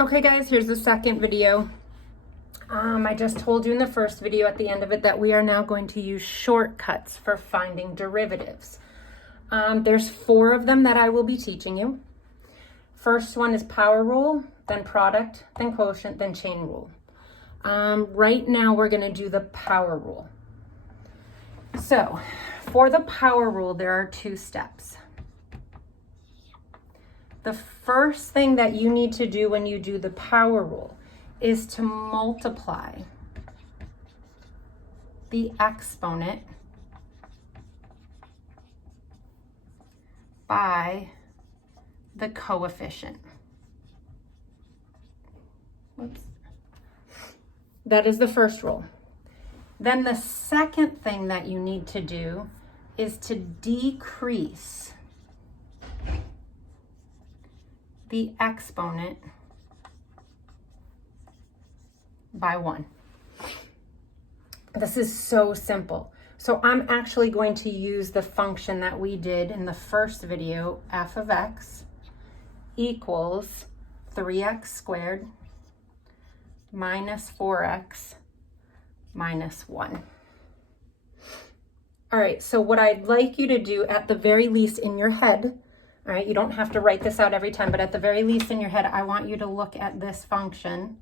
Okay guys, here's the second video. I just told you in the first video at the end of it that we are now going to use shortcuts for finding derivatives. There's 4 of them that I will be teaching you. First one is power rule, then product, then quotient, then chain rule. Right now we're going to do the power rule. So for the power rule, there are 2 steps. The first thing that you need to do when you do the power rule is to multiply the exponent by the coefficient. Whoops. That is the first rule. Then the second thing that you need to do is to decrease the exponent by 1. This is so simple. So I'm actually going to use the function that we did in the first video, f of x equals 3x squared minus 4x minus 1. All right, so what I'd like you to do at the very least in your head, all right, you don't have to write this out every time, but at the very least in your head, I want you to look at this function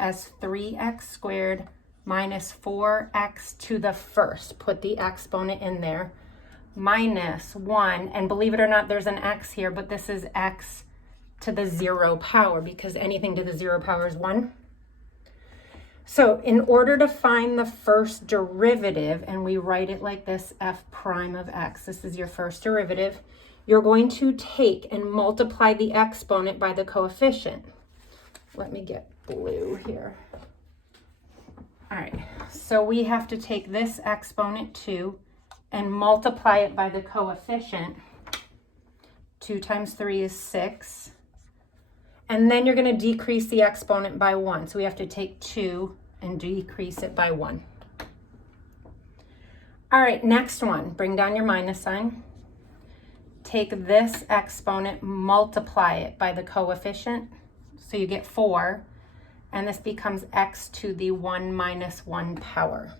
as 3x squared minus 4x to the first. Put the exponent in there, minus 1. And believe it or not, there's an x here, but this is x to the 0 power because anything to the 0 power is 1. So in order to find the first derivative, and we write it like this, f prime of x, this is your first derivative, you're going to take and multiply the exponent by the coefficient. Let me get blue here. All right, so we have to take this exponent 2 and multiply it by the coefficient. 2 times 3 is 6. And then you're going to decrease the exponent by 1. So we have to take 2 and decrease it by 1. All right, next one. Bring down your minus sign. Take this exponent, multiply it by the coefficient. So you get 4. And this becomes x to the 1 minus 1 power.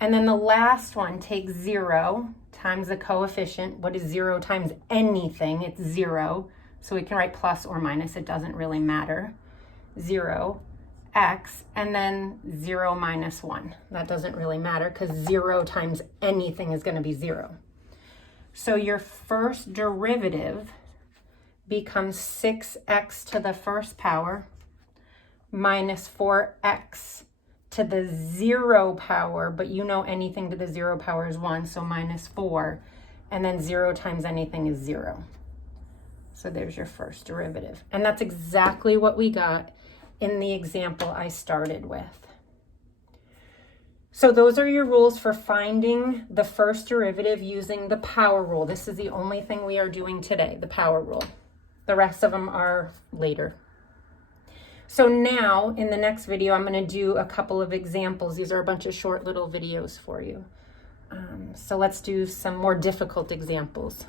And then the last one, take 0 times the coefficient. What is 0 times anything? It's 0. So we can write plus or minus. It doesn't really matter. 0, x, and then 0 minus 1. That doesn't really matter because 0 times anything is going to be 0. So your first derivative becomes 6x to the first power minus 4x to the 0 power, but you know anything to the 0 power is 1, so minus 4, and then 0 times anything is 0. So there's your first derivative. And that's exactly what we got in the example I started with. So those are your rules for finding the first derivative using the power rule. This is the only thing we are doing today, the power rule. The rest of them are later. So now in the next video, I'm going to do a couple of examples. These are a bunch of short little videos for you. So let's do some more difficult examples.